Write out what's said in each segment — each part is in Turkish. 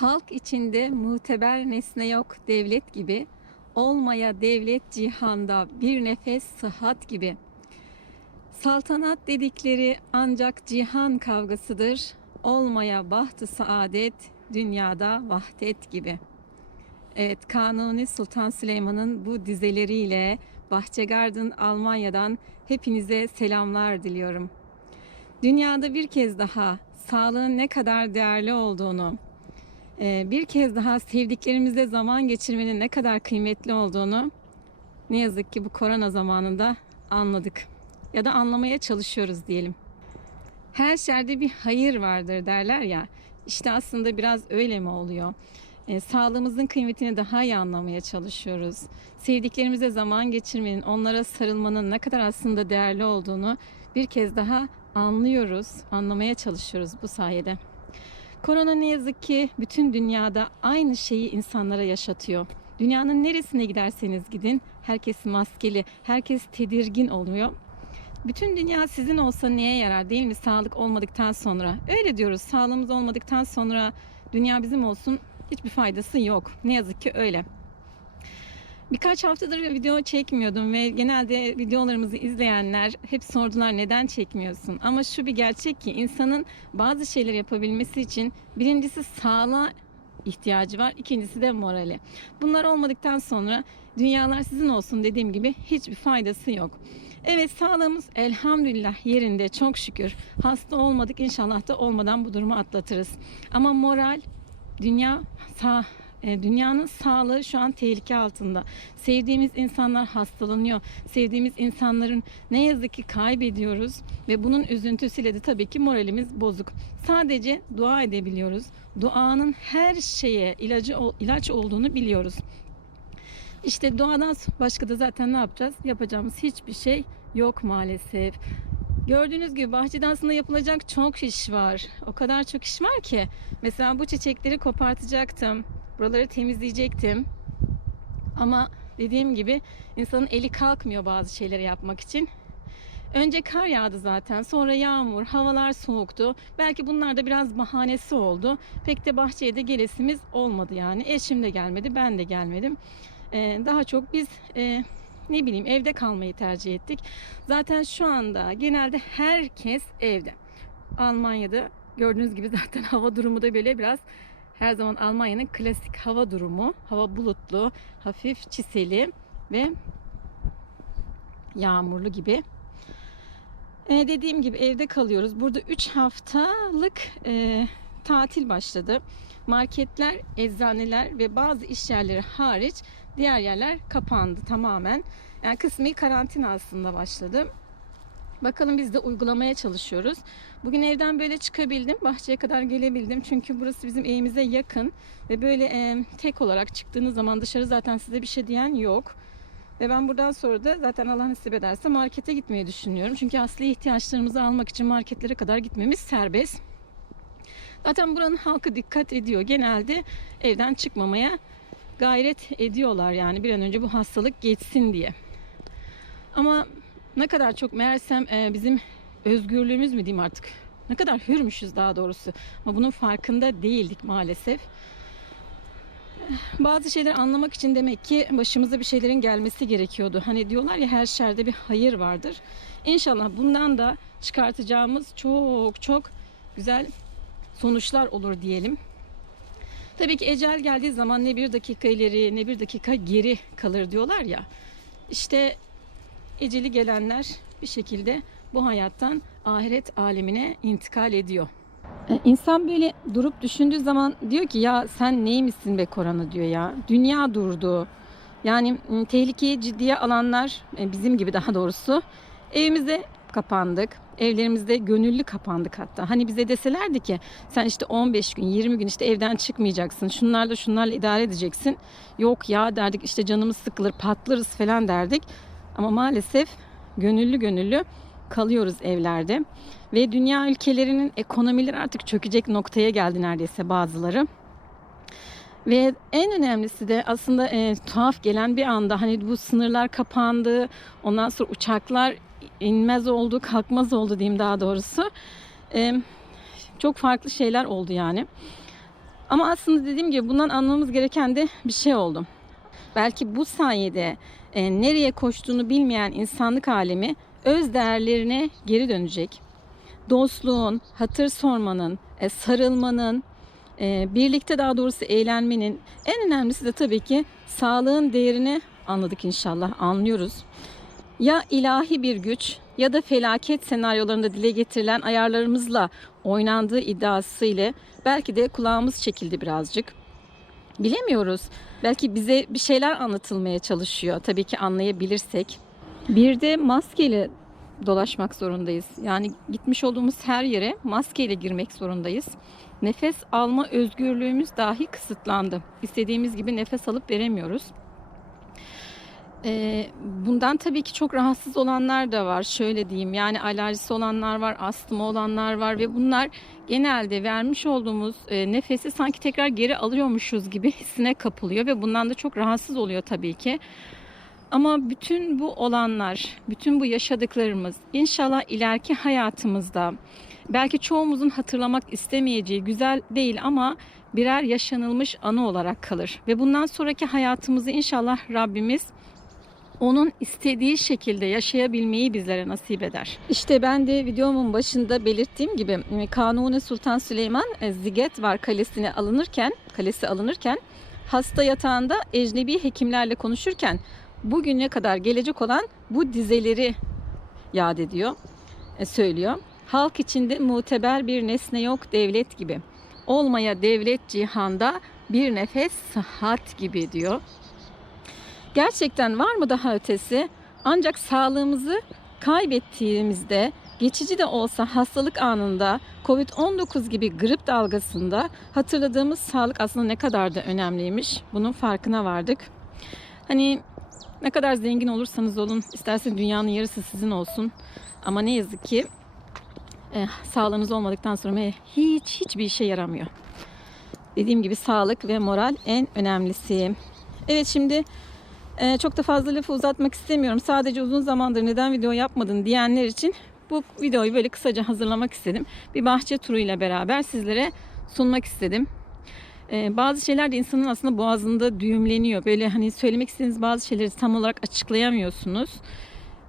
Halk içinde muteber nesne yok devlet gibi. Olmaya devlet cihanda bir nefes sıhhat gibi. Saltanat dedikleri ancak cihan kavgasıdır. Olmaya bahtı saadet dünyada vahdet gibi. Evet Kanuni Sultan Süleyman'ın bu dizeleriyle Bahçegarden Almanya'dan hepinize selamlar diliyorum. Dünyada bir kez daha sağlığın ne kadar değerli olduğunu, bir kez daha sevdiklerimizle zaman geçirmenin ne kadar kıymetli olduğunu ne yazık ki bu korona zamanında anladık. Ya da anlamaya çalışıyoruz diyelim. Her şerde bir hayır vardır derler ya. İşte aslında biraz öyle mi oluyor? E, sağlığımızın kıymetini daha iyi anlamaya çalışıyoruz. Sevdiklerimize zaman geçirmenin, onlara sarılmanın ne kadar aslında değerli olduğunu bir kez daha anlıyoruz, anlamaya çalışıyoruz bu sayede. Korona ne yazık ki bütün dünyada aynı şeyi insanlara yaşatıyor. Dünyanın neresine giderseniz gidin herkes maskeli, herkes tedirgin oluyor. Bütün dünya sizin olsa neye yarar değil mi sağlık olmadıktan sonra? Öyle diyoruz sağlığımız olmadıktan sonra dünya bizim olsun hiçbir faydası yok. Ne yazık ki öyle. Birkaç haftadır video çekmiyordum ve genelde videolarımızı izleyenler hep sordular neden çekmiyorsun? Ama şu bir gerçek ki insanın bazı şeyler yapabilmesi için birincisi sağlığa ihtiyacı var, ikincisi de morali. Bunlar olmadıktan sonra dünyalar sizin olsun dediğim gibi hiçbir faydası yok. Evet sağlığımız elhamdülillah yerinde çok şükür. Hasta olmadık inşallah da olmadan bu durumu atlatırız. Ama moral dünya sağ dünyanın sağlığı şu an tehlike altında. Sevdiğimiz insanlar hastalanıyor. Sevdiğimiz insanların ne yazık ki kaybediyoruz ve bunun üzüntüsüyle de tabii ki moralimiz bozuk. Sadece dua edebiliyoruz. Duanın her şeye ilacı ilaç olduğunu biliyoruz. İşte duadan başka da zaten ne yapacağız? Yapacağımız hiçbir şey yok maalesef. Gördüğünüz gibi bahçede aslında yapılacak çok iş var. O kadar çok iş var ki. Mesela bu çiçekleri kopartacaktım. Buraları temizleyecektim. Ama dediğim gibi insanın eli kalkmıyor bazı şeyleri yapmak için. Önce kar yağdı zaten. Sonra yağmur, havalar soğuktu. Belki bunlar da biraz bahanesi oldu. Pek de bahçeye de gelesimiz olmadı yani. Eşim de gelmedi, ben de gelmedim. Ee, daha çok biz e, ne bileyim evde kalmayı tercih ettik. Zaten şu anda genelde herkes evde. Almanya'da gördüğünüz gibi zaten hava durumu da böyle biraz her zaman Almanya'nın klasik hava durumu. Hava bulutlu, hafif çiseli ve yağmurlu gibi. Ee, dediğim gibi evde kalıyoruz. Burada 3 haftalık e, tatil başladı. Marketler, eczaneler ve bazı iş yerleri hariç diğer yerler kapandı tamamen. Yani kısmi karantina aslında başladı. Bakalım biz de uygulamaya çalışıyoruz. Bugün evden böyle çıkabildim. Bahçeye kadar gelebildim. Çünkü burası bizim evimize yakın. Ve böyle e, tek olarak çıktığınız zaman dışarı zaten size bir şey diyen yok. Ve ben buradan sonra da zaten Allah nasip ederse markete gitmeyi düşünüyorum. Çünkü asli ihtiyaçlarımızı almak için marketlere kadar gitmemiz serbest. Zaten buranın halkı dikkat ediyor. Genelde evden çıkmamaya gayret ediyorlar yani bir an önce bu hastalık geçsin diye. Ama ne kadar çok meğersem e, bizim özgürlüğümüz mü diyeyim artık ne kadar hürmüşüz daha doğrusu ama bunun farkında değildik maalesef. Bazı şeyler anlamak için demek ki başımıza bir şeylerin gelmesi gerekiyordu. Hani diyorlar ya her şerde bir hayır vardır. İnşallah bundan da çıkartacağımız çok çok güzel sonuçlar olur diyelim. Tabii ki ecel geldiği zaman ne bir dakika ileri ne bir dakika geri kalır diyorlar ya. İşte eceli gelenler bir şekilde bu hayattan ahiret alemine intikal ediyor. İnsan böyle durup düşündüğü zaman diyor ki ya sen neymişsin be korona diyor ya. Dünya durdu. Yani tehlikeyi ciddiye alanlar bizim gibi daha doğrusu evimize kapandık. Evlerimizde gönüllü kapandık hatta. Hani bize deselerdi ki sen işte 15 gün 20 gün işte evden çıkmayacaksın. Şunlarla şunlarla idare edeceksin. Yok ya derdik işte canımız sıkılır patlarız falan derdik. Ama maalesef gönüllü gönüllü kalıyoruz evlerde. Ve dünya ülkelerinin ekonomileri artık çökecek noktaya geldi neredeyse bazıları. Ve en önemlisi de aslında e, tuhaf gelen bir anda hani bu sınırlar kapandı. Ondan sonra uçaklar inmez oldu, kalkmaz oldu diyeyim daha doğrusu. E, çok farklı şeyler oldu yani. Ama aslında dediğim gibi bundan anlamamız gereken de bir şey oldu. Belki bu sayede e, nereye koştuğunu bilmeyen insanlık alemi öz değerlerine geri dönecek. Dostluğun, hatır sormanın, e, sarılmanın, e, birlikte daha doğrusu eğlenmenin en önemlisi de tabii ki sağlığın değerini anladık inşallah, anlıyoruz. Ya ilahi bir güç ya da felaket senaryolarında dile getirilen ayarlarımızla oynandığı iddiası ile belki de kulağımız çekildi birazcık. Bilemiyoruz. Belki bize bir şeyler anlatılmaya çalışıyor. Tabii ki anlayabilirsek. Bir de maskeyle dolaşmak zorundayız. Yani gitmiş olduğumuz her yere maskeyle girmek zorundayız. Nefes alma özgürlüğümüz dahi kısıtlandı. İstediğimiz gibi nefes alıp veremiyoruz. Ee, bundan tabii ki çok rahatsız olanlar da var. Şöyle diyeyim yani alerjisi olanlar var, astımı olanlar var ve bunlar genelde vermiş olduğumuz e, nefesi sanki tekrar geri alıyormuşuz gibi hissine kapılıyor ve bundan da çok rahatsız oluyor tabii ki. Ama bütün bu olanlar, bütün bu yaşadıklarımız inşallah ileriki hayatımızda belki çoğumuzun hatırlamak istemeyeceği güzel değil ama birer yaşanılmış anı olarak kalır. Ve bundan sonraki hayatımızı inşallah Rabbimiz onun istediği şekilde yaşayabilmeyi bizlere nasip eder. İşte ben de videomun başında belirttiğim gibi Kanuni Sultan Süleyman e, Ziget var kalesine alınırken, kalesi alınırken hasta yatağında ecnebi hekimlerle konuşurken bugüne kadar gelecek olan bu dizeleri yad ediyor, e, söylüyor. Halk içinde muteber bir nesne yok devlet gibi. Olmaya devlet cihanda bir nefes sıhhat gibi diyor. Gerçekten var mı daha ötesi? Ancak sağlığımızı kaybettiğimizde geçici de olsa hastalık anında Covid-19 gibi grip dalgasında hatırladığımız sağlık aslında ne kadar da önemliymiş. Bunun farkına vardık. Hani ne kadar zengin olursanız olun, isterse dünyanın yarısı sizin olsun. Ama ne yazık ki e, sağlığınız olmadıktan sonra hiç hiçbir işe yaramıyor. Dediğim gibi sağlık ve moral en önemlisi. Evet şimdi ee, çok da fazla lafı uzatmak istemiyorum. Sadece uzun zamandır neden video yapmadın diyenler için bu videoyu böyle kısaca hazırlamak istedim. Bir bahçe turuyla beraber sizlere sunmak istedim. Ee, bazı şeyler de insanın aslında boğazında düğümleniyor. Böyle hani söylemek istediğiniz bazı şeyleri tam olarak açıklayamıyorsunuz.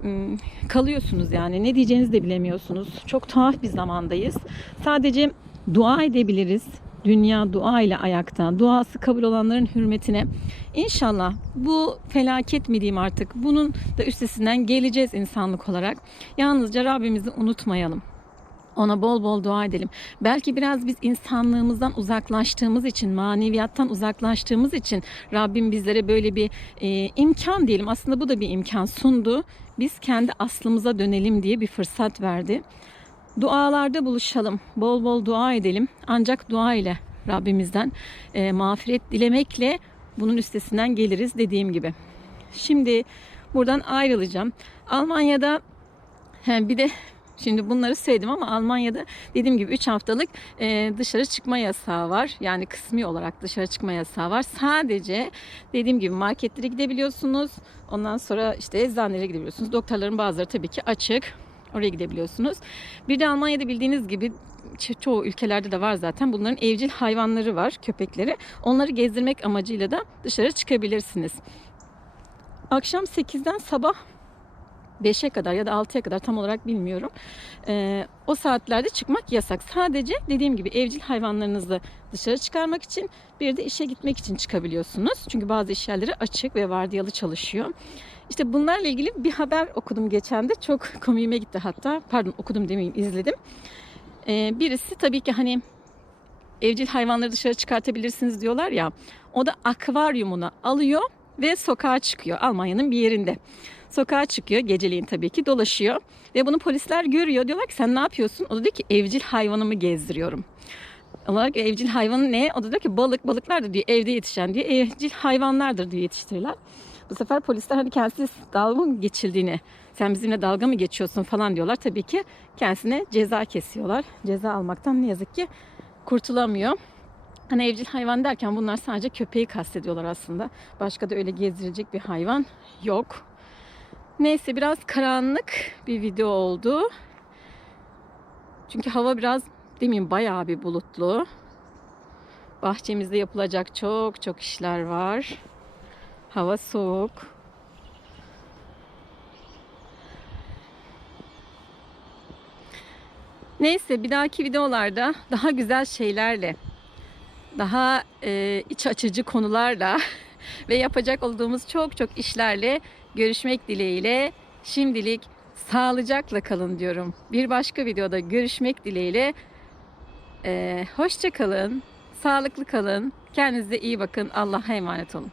Hmm, kalıyorsunuz yani. Ne diyeceğinizi de bilemiyorsunuz. Çok tuhaf bir zamandayız. Sadece dua edebiliriz Dünya dua ile ayakta. Duası kabul olanların hürmetine. İnşallah bu felaket mi diyeyim artık. Bunun da üstesinden geleceğiz insanlık olarak. Yalnızca Rabbimizi unutmayalım. Ona bol bol dua edelim. Belki biraz biz insanlığımızdan uzaklaştığımız için, maneviyattan uzaklaştığımız için Rabbim bizlere böyle bir e, imkan diyelim. Aslında bu da bir imkan sundu. Biz kendi aslımıza dönelim diye bir fırsat verdi. Dualarda buluşalım. Bol bol dua edelim. Ancak dua ile Rabbimizden e, mağfiret dilemekle bunun üstesinden geliriz dediğim gibi. Şimdi buradan ayrılacağım. Almanya'da he, bir de Şimdi bunları söyledim ama Almanya'da dediğim gibi 3 haftalık e, dışarı çıkma yasağı var. Yani kısmi olarak dışarı çıkma yasağı var. Sadece dediğim gibi marketlere gidebiliyorsunuz. Ondan sonra işte eczanelere gidebiliyorsunuz. Doktorların bazıları tabii ki açık. Oraya gidebiliyorsunuz. Bir de Almanya'da bildiğiniz gibi ço- çoğu ülkelerde de var zaten. Bunların evcil hayvanları var, köpekleri. Onları gezdirmek amacıyla da dışarı çıkabilirsiniz. Akşam 8'den sabah 5'e kadar ya da 6'ya kadar tam olarak bilmiyorum. Ee, o saatlerde çıkmak yasak. Sadece dediğim gibi evcil hayvanlarınızı dışarı çıkarmak için bir de işe gitmek için çıkabiliyorsunuz. Çünkü bazı iş yerleri açık ve vardiyalı çalışıyor. İşte bunlarla ilgili bir haber okudum geçen de. Çok komiğime gitti hatta. Pardon okudum demeyeyim izledim. Ee, birisi tabii ki hani evcil hayvanları dışarı çıkartabilirsiniz diyorlar ya. O da akvaryumuna alıyor ve sokağa çıkıyor Almanya'nın bir yerinde. Sokağa çıkıyor geceliğin tabii ki dolaşıyor ve bunu polisler görüyor. Diyorlar ki sen ne yapıyorsun? O da diyor ki evcil hayvanımı gezdiriyorum. Olarak evcil hayvanı ne? O da diyor ki balık balıklar da diyor evde yetişen diyor evcil hayvanlardır diyor yetiştirirler. Bu sefer polisler hani kendisi dalga mı geçildiğini, sen bizimle dalga mı geçiyorsun falan diyorlar. Tabii ki kendisine ceza kesiyorlar. Ceza almaktan ne yazık ki kurtulamıyor. Hani evcil hayvan derken bunlar sadece köpeği kastediyorlar aslında. Başka da öyle gezdirilecek bir hayvan yok. Neyse biraz karanlık bir video oldu. Çünkü hava biraz demeyeyim bayağı bir bulutlu. Bahçemizde yapılacak çok çok işler var. Hava soğuk. Neyse bir dahaki videolarda daha güzel şeylerle, daha e, iç açıcı konularla ve yapacak olduğumuz çok çok işlerle görüşmek dileğiyle şimdilik sağlıcakla kalın diyorum. Bir başka videoda görüşmek dileğiyle e, hoşça kalın, sağlıklı kalın, kendinize iyi bakın, Allah'a emanet olun.